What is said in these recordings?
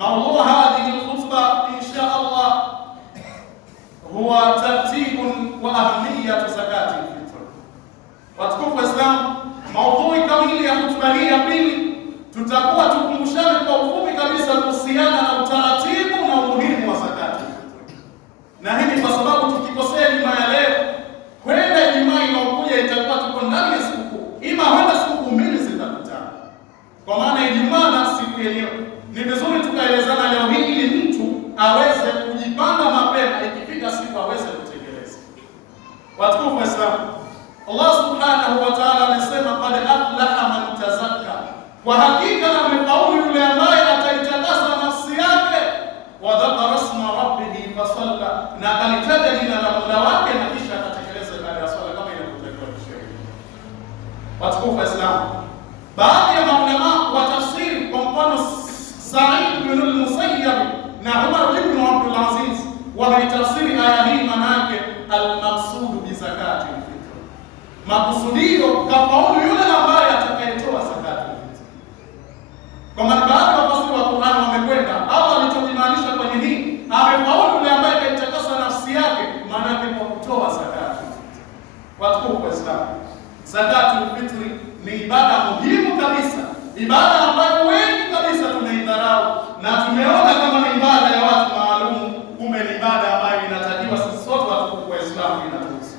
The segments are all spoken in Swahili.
موضوع هذه الخطبة إن شاء الله هو ترتيب وأهمية زكاة الفطر. Watukufu Islam, maudhui kamili ya hotuba hii ya pili tutakuwa tukumbushane kwa ufupi kabisa kuhusiana na utaratibu na umuhimu wa zakati. Na hii kwa sababu tukikosea Ijumaa ya leo, kwenda Ijumaa inayokuja itakuwa tuko ndani ya sikukuu. Ima huenda sikukuu mbili zitakutana. Kwa maana Ijumaa na siku yenyewe ni vizuri tukaelezana leo hii ili mtu aweze kujipanga mapema ikifika siku aweze kutekeleza. Watukufu Islam, Allah subhanahu wa ta'ala amesema qad aflaha man tazakka, kwa hakika amefaulu yule ambaye ataitakasa nafsi yake, wa dhakara isma rabbih fasalla, na akalitaja jina la Mola wake na kisha akatekeleza ibada ya swala kama inavyotakiwa kisheria. Watukufu Islam, baadhi ya maulama wa tafsiri, kwa mfano Sa'id ibn al-Musayyib na Umar ibn Abdul Aziz, wameitafsiri aya hii manake al-maqsud bi zakati al-fitr, makusudio kafaulu yule ambaye atakayetoa zakati al-fitr. Kwa maana baadhi ya wafasiri wa Qur'an wamekwenda Allah alichokimaanisha kwenye hii, amefaulu yule ambaye kaitakasa nafsi yake, maana kwa kutoa zakati al-fitr. Watukufu wa Islam, zakati al-fitr ni ibada muhimu kabisa, ibada ambayo wengi kabisa tumeidharau na tumeona kama ni ibada ya watu maalum, kumbe ni ibada ambayo inatakiwa sisi sote watukufu wa Islam inatuhusu.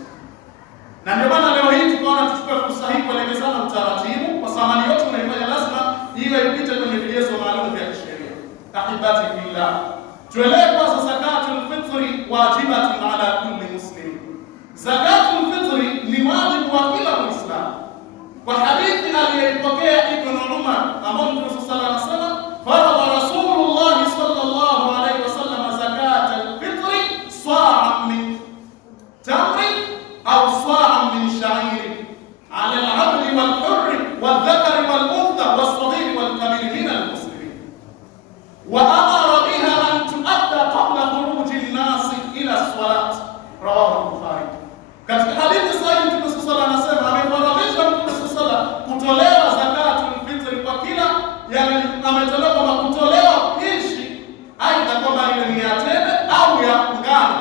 Na ndio maana leo hii tukaona tuchukue fursa hii kuelekezana utaratibu, kwa sababu yote tunaifanya lazima iwe ipite kwenye vigezo maalum vya kisheria. Ahibati billah, tuelewe kwanza zakatul fitri wajibatun ala kulli muslim. Zakatul fitri ni wajibu wa kila Muislamu. Kwa hadithi aliyepokea Ibn Umar ambaye Mtume sallallahu alaihi wasallam farada Rasulullah sallallahu alaihi wasallam zakat al-fitri sa'an min tamri au sa'an min sha'ir ala al-'abd wal-hurr wal-dhakar wal-untha was-saghir wal-kabir min al-muslimin, wa amara biha an tu'adda qabla khuruj an-nas ila as-salat. Rawahu al-Bukhari. Katika hadithi sahihi Mtume sallallahu alaihi wasallam amefaradhisha kutolewa zakatul fitri kwa kila, yani ametolewa kwa kutolewa ishi aidha kwamba ile ni ya tende au ya ngano.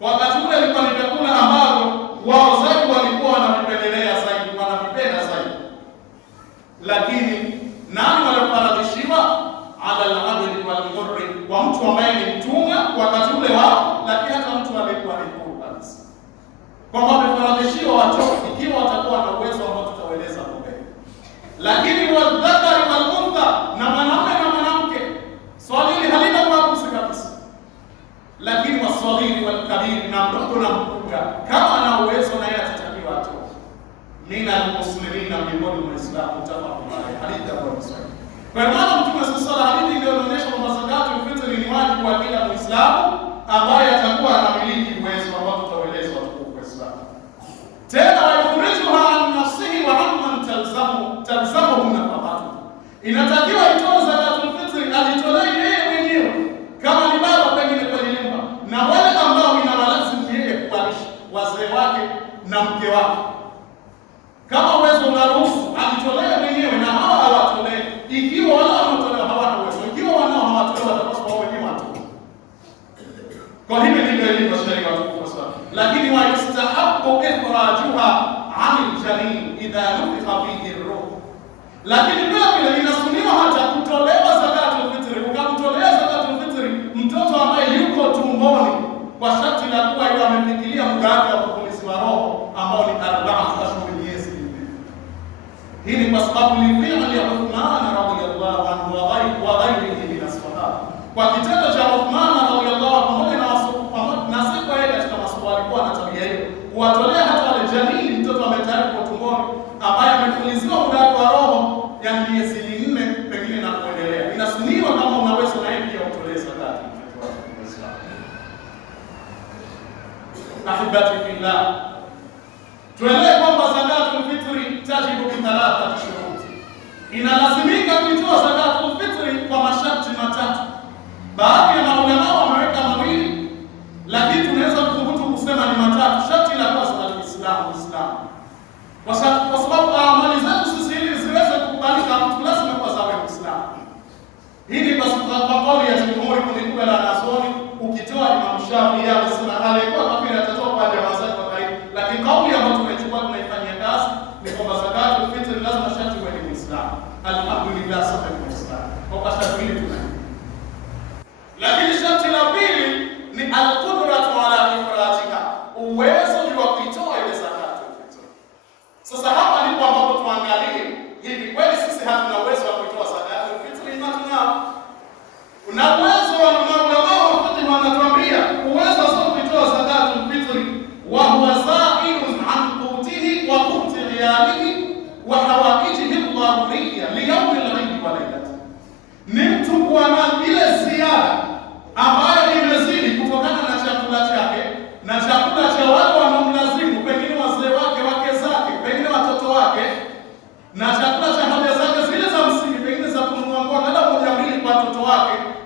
Wakati ule ilikuwa ni vyakula ambavyo wao zaidi walikuwa wanavipendelea zaidi, wanavipenda zaidi. Lakini nani walifaradhishiwa? Ala al-abd wal-hurr, kwa mtu ambaye ni mtumwa wakati ule wao, lakini hata mtu aliyekuwa ni huru kabisa, kwamba wamefaradhishiwa watoto ikiwa watakuwa na uwezo ambao tutaueleza mbele. Lakini wadhakari wal-untha, na mwanamume na mwanamke, swali hili halina ubaguzi kabisa. Lakini waswahili wal-kabir, na mdogo na mkubwa, kama ana uwezo na yeye atatakiwa atoe. Mina al-muslimina, miongoni mwa Waislamu, mtafaqun alayhi, hadithi ya Bukhari. Kwa maana Mtume sallallahu alaihi wasallam ndio anaonyesha kwamba zakatul fitr ni wajibu wa kila Muislamu ambaye atakuwa anamiliki uwezo ambao tutaueleza watukufu wa Islam. Tena wayukhrijuha an nafsihi wa amman talzamuhu nafaqatu, inatakiwa itoe zakatul fitr ajitolee yeye mwenyewe kama ni baba pengine kwenye nyumba, na wale ambao inawalazimu yeye kuwalisha wazee wake na mke wake. Kama uwezo unaruhusu ajitolee mwenyewe na hawa hawatolee. Ikiwa wala wanatolewa hawana uwezo, ikiwa wanao hawatolewa, watapaswa wao wenyewe watoe. Kwa hivyo ndivyo ilivyo sheria watukufu sana. Lakini wa yustahabbu ikhrajuha 'anil janin idha nufikha fihi ar-ruh, lakini vile vile inasuniwa hata kutolewa zakatul fitri, ukamtolea zakatul fitri mtoto ambaye yuko tumboni, kwa sharti la kuwa yeye amefikiria muda wake wa kupuliziwa roho ambao ni 4 ashhur, miezi 4. Hii ni kwa sababu ni fi'li ya Uthman radhiyallahu anhu wa ghayrihi min as-sahaba, kwa kitendo cha Uthman radhiyallahu anhu pamoja na si kwa yeye katika maswali alikuwa na tabia hiyo, kuwatolea hata wale janini, mtoto ametayari kwa tumboni ambaye amepuliziwa muda wake wa roho, yani miezi 4 pengine na kuendelea. Inasuniwa kama unaweza na yeye pia utolee zakati. Ahibati fillah, tuelewe kwamba zakatul fitri tajibu bi 3 shuruti, inalazimika kuitoa zakatul fitri kwa masharti matatu. Baadhi ya maulama wameweka mawili, lakini tunaweza kuthubutu kusema ni matatu. Sharti la kwanza la Uislamu, kwa sababu amali zetu sisi ili ziweze kukubalika, mtu lazima kwa sababu ya Uislamu. Hii ni kwa sababu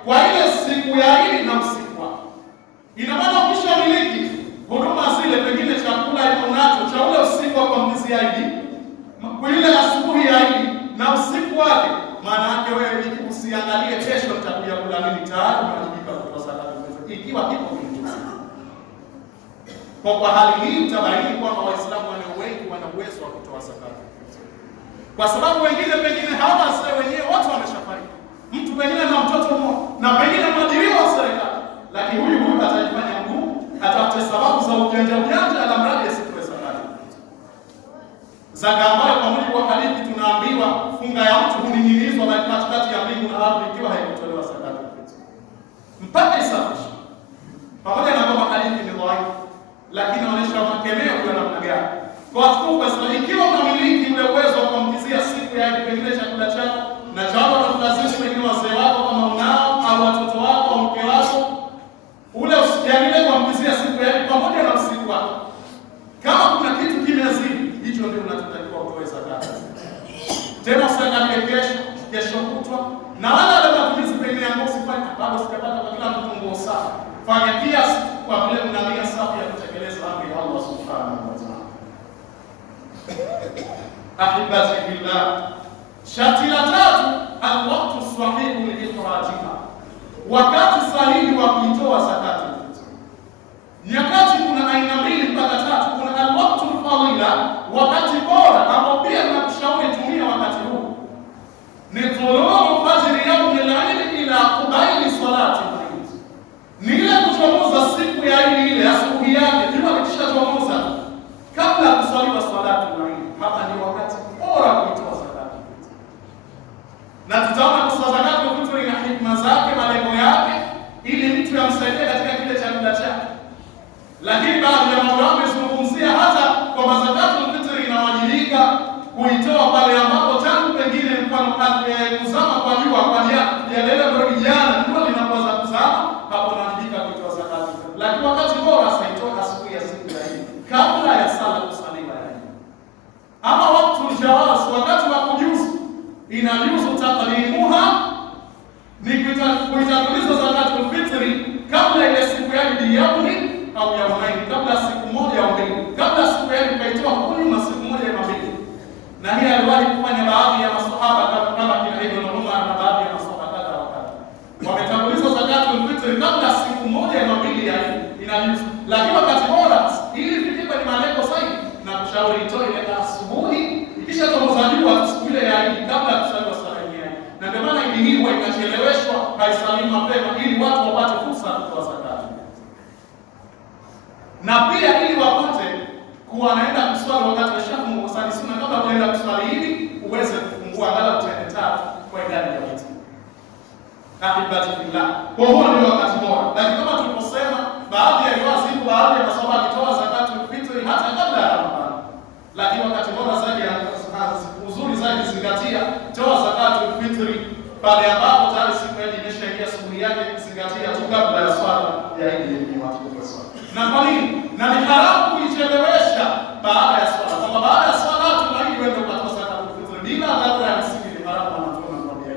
kwa ile siku ya Idi na usiku wake. Ina maana ukishamiliki huduma zile, pengine chakula unacho cha ule usiku wa kuamkizia Idi, ile asubuhi ya Idi na usiku wake, maana yake wewe usiangalie kesho nitakuja kula nini, tayari unajibika kutoa zakatul fitr ikiwa kipo kilicho. Kwa hali hii utabaini kwamba Waislamu wengi wana uwezo wa kutoa zakatul fitr, kwa sababu wengine pengine hawa wazee wenyewe wote wameshafariki, mtu pengine na mtoto mmoja na pengine mwajiriwa wa serikali, lakini huyu atajifanya mgumu, atafute sababu za ujanja ala mradi asitoe zakatul fitr. Zaka ambayo kwa mujibu wa hadithi tunaambiwa funga ya mtu huning'inizwa katikati ya mbingu na ardhi ikiwa haikutolewa zakatul fitr mpaka isafishwe. Pamoja na kwamba hadithi ni dhaifu, lakini inaonyesha makemeo kwa namna gani. Kwa sababu sasa ikiwa unamiliki ule uwezo wa kuamkizia siku ya kipengele chakula chako na chako na kulazimisha pengine wazee wako kama unao au watoto wako au mke wako, ule usijiangalie kuamkizia siku ya pamoja na usiku wako. Kama kuna kitu kimezidi, hicho ndio unachotakiwa utoe zakati. Tena usiangalie kesho kutwa na wala matumizi pengine ya ngozi fanya bado sijapata kwa kila mtu nguo safi. Fanya kiasi kwa vile una nia safi ya kutekeleza amri ya Allah subhanahu wa ta'ala. Ahibati billah, sharti la tatu, alwaqtu sahihu liikhrajiha, wakati sahihi wa kuitoa zakatul fitr. Nyakati kuna aina mbili mpaka tatu. Kuna alwaqtu fadila, wakati bora ambao pia nakushauri tumia wakati huu ni tuluu fajri yaum al-Eid ila qubaili salati al-Eid, ni ile kuchomoza siku ya Eid, ile asubuhi yake jua likishachomoza kabla ya kuswaliwa salatu al-Eid. Hapa ni wakati bora kuitoa zakatul fitr, na tutaona kwa zakatul fitr ina hikma zake, malengo yake, ili mtu amsaidie katika kile chakula chake. Lakini baadhi ya maulama wamezungumzia hata kwamba zakatul fitr inawajibika kuitoa pale ambapo tangu pengine mfano kuzama kwa jua kwa leo ndio jana ndio linapoanza kuzama, hapo inawajibika kuitoa zakatul fitr. Lakini wakati bora saitoa asubuhi ya siku ya Eid kabla ya sala kusaliwa ya Eid. Ama wakati jawaz, wakati wa kujuzu, inajuzu taqdimuha, ni kuitanguliza zakatul fitr kabla ile siku ya Eid yaumi au yaumaini, kabla siku moja au mbili, kabla siku ya Eid kaitoa hukumu siku moja au mbili. Na hii aliwahi kufanya baadhi ya maswahaba kama kina Ibn Umar na baadhi ya maswahaba kadha wa kadha, wametanguliza zakatul fitr kabla siku moja au mbili ya Eid, inajuzu. Lakini wakati bora ili fikiwe ni malengo sahihi, na kushauri itoe ile asubuhi ikisha tomoza jua siku ile ya Eid kabla ya kusali sala ya Eid. Na ndio maana Eid hii huwa inacheleweshwa, haisalimu mapema ili watu wapate fursa ya kutoa zakati, na pia ili wapate kuwa anaenda kuswali wakati washafunga kusali sunna, kabla unaenda kuswali ili uweze kufungua angalau tende tatu kwa idadi ya watu. Ahibati billah, kwa huo ndio wakati bora. Lakini kama tuliposema, baadhi ya riwaya zipo, baadhi ya maswahaba walitoa zakatul fitr hata kabla ya Ramadhani. Lakini wakati bora zaidi ya uzuri zaidi zingatia toa zakatul fitr pale ambapo tayari siku ya Eid imeshaingia asubuhi yake, zingatia tu kabla ya swala ya Eid yenyewe watu kwa swala. Na kwa nini? Na ni haramu kuichelewesha baada ya swala. Kama baada ya swala tunaidi wewe ukatoa zakatul fitr bila dharura ya msingi, ni haramu na mtume anakuambia.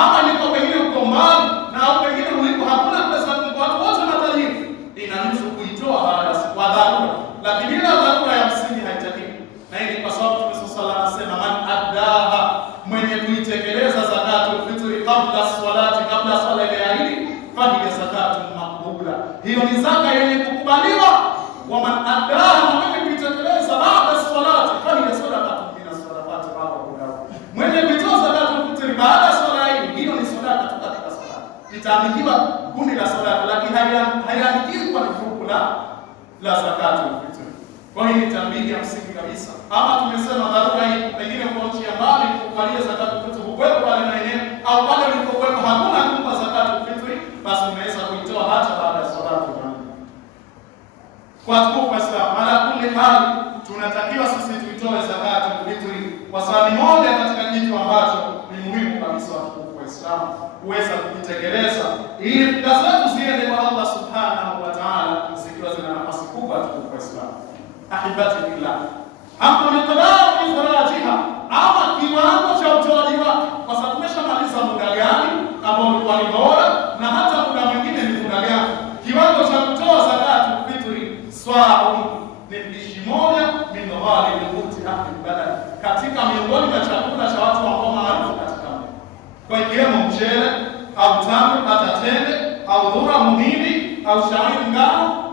Ama niko pengine uko mbali na au pengine ulipo hakuna pesa kwa watu wote matajiri, inajuzu kuitoa baada ya kwa dharura, lakini bila dharura ya msingi haitakiwi. Na hii ni kwa sababu Mtume sallallahu alaihi wasallam anasema, man addaha, mwenye kuitekeleza zakatul fitr kabla salati, kabla swala ile ya Eid, fahiya zakatun maqbula, hiyo ni zaka yenye kukubaliwa. Wa man addaha, mwenye kuitekeleza baada salati, fahiya sadaqatun min as-sadaqati, mwenye kuitoa zakatul fitr baada swala ya Eid, hiyo ni sadaka tu katika swala, itaandikiwa kundi la sadaka, lakini haiandikiwi kwa fungu la zakatul fitr. Kwa hiyo ni tambii ya msingi kabisa. Ama tumesema dharura hii pengine kwa nchi ya mbali kukubalia zakatul fitr huwepo pale maeneo au pale ulipokuwepo hakuna kumpa zakatul fitr, basi unaweza kuitoa hata baada ya salatu ya Eid. Kwa tukufu Islam, ala kulli hali tunatakiwa sisi tuitoe zakatul fitr kwa sababu moja katika kitu ambacho ni muhimu kabisa wa tukufu wa Islam kuweza kujitekeleza ili fedha zetu ziende kwa Allah subhanahu wa ta'ala zikiwa zina nafasi kubwa tukufu wa Islam. Ahibati billah, hapo ni qadar ikhrajiha, ama kiwango cha utoaji wake, kwa sababu tumeshamaliza muda gani ambao ulikuwa ni bora au tamri hata tende au dhura muhindi au shairi ngano.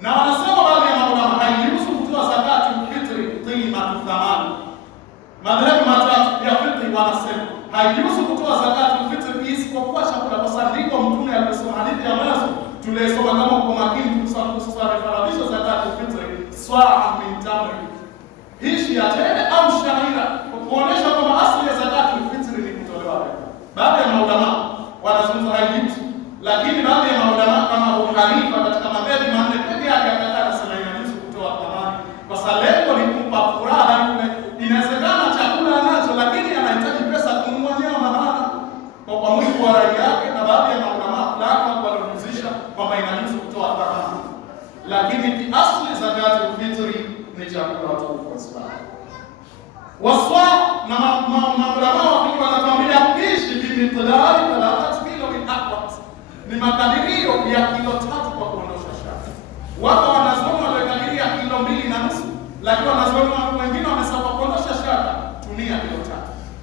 Na wanasema baadhi ya maulama hairuhusu kutoa zakatu fitri qimatu thamani. Madhehebu matatu ya fitri wanasema hairuhusu kutoa zakatu fitri isipokuwa chakula, kwa sababu ndiko Mtume alisema hadithi ya mwanzo tulisoma kama kwa makini kusafaradisha zakatu fitri swaa min tamri, hishi ya tende au shaira, kuonesha kwamba asili ya zakatu fitri ni kutolewa. Baadhi ya maulama wanazungumza hairuhusu, lakini baadhi ya maulama kama Abu Hanifa katika madhehebu manne pekee yake akakataa kusema inaruhusu kutoa thamani, kwa sababu lengo ni kumpa furaha yule. Inawezekana chakula anacho, lakini anahitaji pesa kununua nyama maana kwa mujibu wa rai yake, na baadhi ya maulama fulani walihusisha kwamba inaruhusu kutoa thamani, lakini kiasli zakatul fitri ni chakula tu kwa Islam. Waswa na maulama wanatuambia kishi bimiqdari 3 kilo min aqwat, ni makadirio ya kilo 3 kwa kuondosha shaka. Wako wanazuoni wamekadiria kilo 2.5, lakini wanazuoni wengine wamesema kwa kuondosha shaka tumia kilo 3.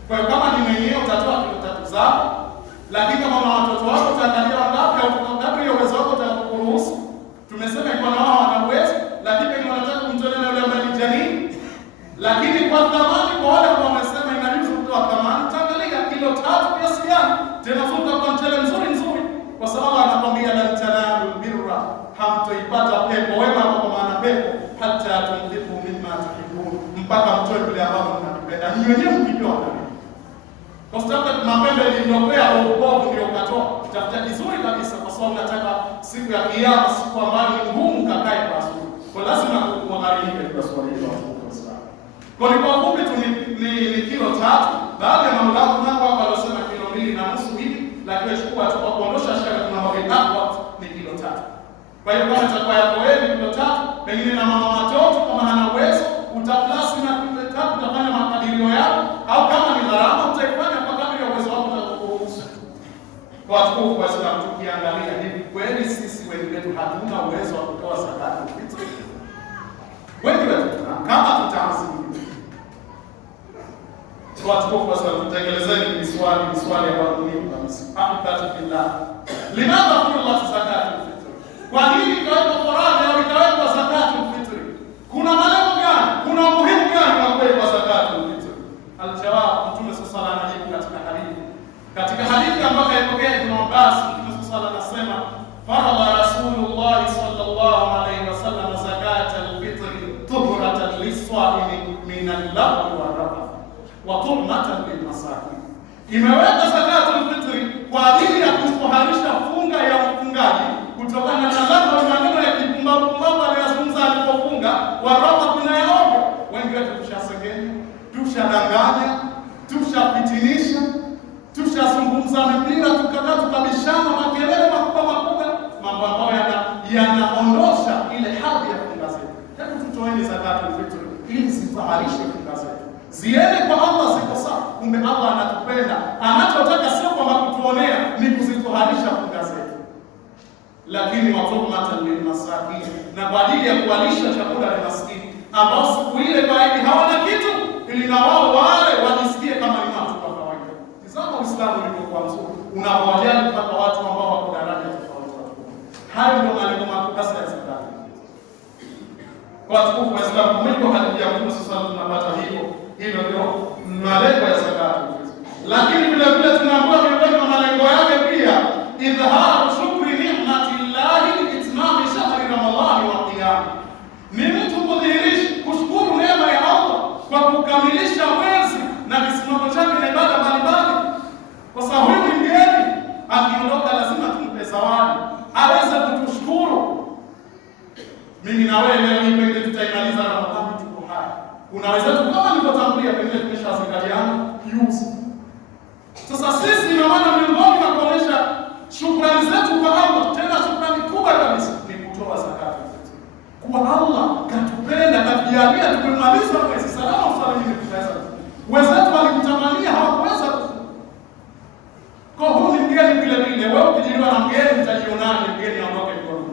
Kwa hiyo kama ni mwenyewe utatoa kilo 3 zako, lakini kama una watoto wako utaangalia wangapi au kadri ya uwezo wako utakuruhusu. Tumesema kwa na wao wana uwezo, lakini pengine wanataka kumtolea yule ambaye ni janini. Lakini kwa thamani, kwa wale ambao wamesema inaruhusu kutoa thamani, utaangalia kilo 3 kiasi gani, tena futa kwa mchele mzuri, kwa sababu anakwambia la tanalu birra, hamtoipata pepo wema, kwa maana pepo hata tunfiqu mimma tuhibbun, mpaka mtoe kile ambacho mnakipenda ninyi wenyewe mkipewa. Kwa sababu mapembe yaliyopea wokovu ndio ukatoa, utafuta kizuri kabisa, kwa sababu nataka siku ya kiyama, siku ambayo ni ngumu kakae kwa azuri, kwa lazima kumwangalia kwa swali hilo. Kwa ni kwa fupi tu ni kilo 3. Baadhi ya maulama nao walisema kilo 2.5 hivi, lakini chukua tu kwa kuondosha shaka kuna mawili hapo ni kilo 3. Kwa hiyo kama itakuwa yako wewe kilo 3, pengine na mama watoto kama hana uwezo, utaplasi na kilo 3, utafanya makadirio yako, au kama ni gharama utaifanya kwa kadri ya uwezo wako utakaporuhusu. Kwa sababu kwa sababu tukiangalia hivi kweli sisi wengi wetu hatuna uwezo wa kutoa zakatu fitri. Wengi wetu kama tutaanzia kwa sababu tutekelezeni miswali ya muhimu kabisa. Ahibatu billah, limadha kullu zakatul fitr? Kwa nini ikawekwa faradhi au ikawekwa zakatul fitr? Kuna malengo gani? Kuna umuhimu gani wa kuwekwa zakatul fitr? Aljawab, Mtume sallallahu alaihi wasallam anajibu katika hadithi ambayo haipokea Ibn Abbas. Mtume sallallahu alaihi wasallam anasema farada Rasulullah sallallahu alaihi wasallam zakatul fitr tuhratan lis-sa'imi min al-lagwi war-rafath wa tuhmatan lil masakin, imeweka zakatul fitri kwa ajili ya kutoharisha funga ya mfungaji kutokana na ladha na maneno ya kipumbavu aliyozungumza alipofunga, warafa kuna yaoga. Wengi wetu tushasengenya, tushadanganya, tushapitinisha, tushazungumza mipira, tukabishana makelele makubwa, mambo ambayo yanaondosha ile hadhi ya funga zetu. Hebu tutoeni zakatul fitri ili zitaharishe funga zetu, ziende kwa Allah ziko sawa. Kumbe Allah anatupenda, anachotaka sio kwamba kutuonea, ni kuzitoharisha funga zetu. Lakini watuhmatan lil masakin, na kwa ajili ya kuwalisha chakula ni maskini ambao siku ile kwa hivi hawana kitu, ili na wao wale wajisikie kama ni watu wa kawaida. Tazama Uislamu ulivyokuwa mzuri, unawajali mpaka watu ambao wako daraja tofauti. Hayo ndio malengo makubwa ya zakat. Kwa sababu Waislamu mwingi hadithi ya Mtume sasa tunapata hivyo ndio malengo ya zakat. Lakini vile vile tunaambiwa miongoni mwa malengo yake pia idhaharu shukri ni'matillahi liitmami shahri ramadhani wa qiyam, ni mtu kudhihirisha kushukuru neema ya Allah kwa kukamilisha mwezi na kisimamo chake na ibada mbalimbali. Kwa sababu huyu ni mgeni, akiondoka lazima tumpe zawadi aweze kutushukuru. Mimi na wewe leo hii pengine tutaimaliza Ramadhani tuko hai. Unaweza kama nilivyotangulia pengine tumeshazikaliana yuzi. Sasa sisi ina maana miongoni mwa kuonesha shukrani zetu kwa Allah, tena shukrani kubwa kabisa ni kutoa zakatu. Kwa Allah katupenda, katujalia tumemaliza mwezi salama usalimini tutaweza. Wenzetu walikutamania hawakuweza kufunga. Kwa huu ni mgeni vile vile, wewe ukijiliwa na mgeni utajionaje mgeni aondoke mkono?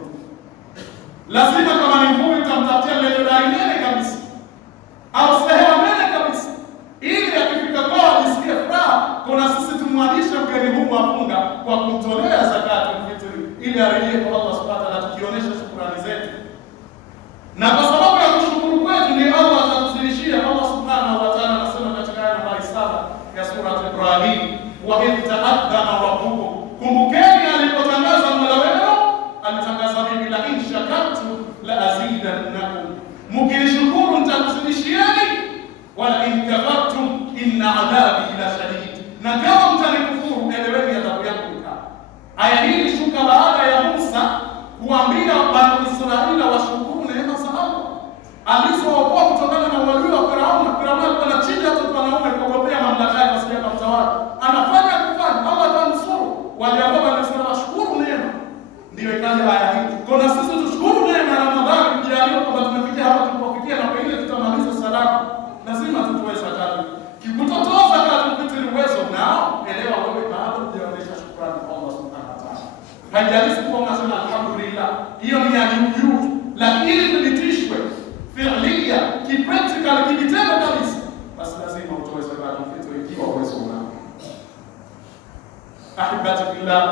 Lazima kama ni mvui utamtafutia leo dainene kabisa, au sehemu nene kabisa, ili akifika kwao ajisikie furaha. Kuna sisi tumwadisha mgeni huu afunga, kwa kumtolea zakatul fitri ili arejee kwa Allah subhanahu wa ta'ala, tukionyesha shukrani zetu. Na kwa sababu ya kushukuru kwetu ni Allah atatuzidishia. Allah subhanahu wa ta'ala anasema katika aya nambari 7 ya sura Ibrahim, wa idh ta'adhana rabbukum, kumbukeni alipotangaza Mola wenu, alitangaza vipi? La in shakartum la azidannakum, mkishukuru nitakuzidishieni, wala in kafartum inna adhabi la shadid, na kama mtanikufuru eleweni adhabu yangu ni kali. Aya hii shuka baada ya Musa kuambia Bani Israila washukuru neema za Allah alizookoa kutokana na uadui wa Firauni. Firauni alikuwa anachinja watoto wanaume kuogopea mamlaka yake asije akamtawala. Anafanya Allah atamnusuru. Wale ambao wanasema washukuru neema, ndio ikaja aya hii. Kwa sisi tushukuru neema ya Ramadhani kujaliwa kwamba tumefikia hapa tulipofikia, na pengine tutamaliza salama. Lazima tutoe zakati. Kikutotoa zakatul fitri uwezo nao, elewa wewe bado hujaonyesha shukrani kwa Allah subhanahu wa ta'ala. Haijalishi kwa unasema alhamdulillah, hiyo ni ya juu, lakini thibitishwe fi'liya, kipractical, kivitendo kabisa, basi lazima utoe zakatul fitri ikiwa uwezo unao. Ahibati fillah,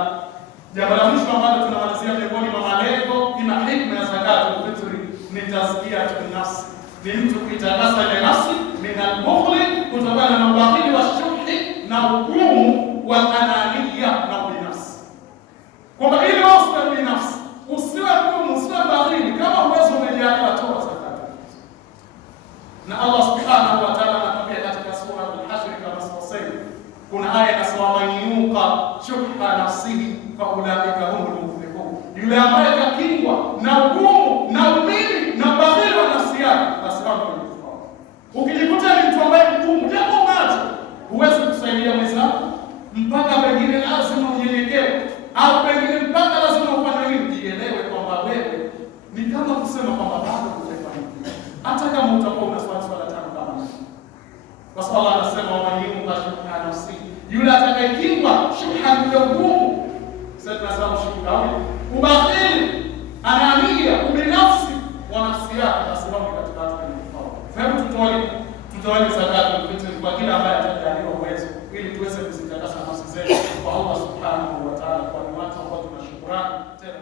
jambo la mwisho ambalo tunamalizia miongoni mwa malengo ina hikma ya zakatul fitri ni tazkiyatun nafsi, ni mtu kuitakasa ile nafsi min al-bukhli, kutokana na ubakhili wa shuhi na ugumu wa ananiya na ubinafsi. Kwamba ili usiwe binafsi, usiwe mgumu, usiwe bakhili, kama uwezo umejaliwa toa zakat. Na Allah subhanahu wa ta'ala anatuambia katika sura al-Hashr kama sasa, kuna aya inasema man yuqa shuhha nafsihi fa ulaika humul muflihun, yule ambaye kakingwa na ugumu na umili na bakhili wa nafsi yake, basi hapo ni kufaulu. Ukijikuta ni mtu ambaye mgumu, jambo unacho, huwezi kusaidia mwenzako, mpaka pengine lazima unyenyekewe, au pengine mpaka lazima ufanye nini, jielewe kwamba wewe ni kama kusema kwamba bado hujafanikiwa, hata kama utakuwa unaswali swala tano kama hivi. Kwa sababu Allah anasema wa man yuqa shuhha nafsihi, yule atakayekingwa shuhha ndio ugumu. Sasa tunasema shuhha ubakhili, anania, ubinafsi wa nafsi yake, basi hapo katika watu ni kufaulu. Hebu tutoe zakatul fitri kwa kila ambaye atajaliwa uwezo, ili tuweze kuzitakasa nafsi zetu kwa Allah subhanahu wa ta'ala, kwa watu ambao tuna shukrani tena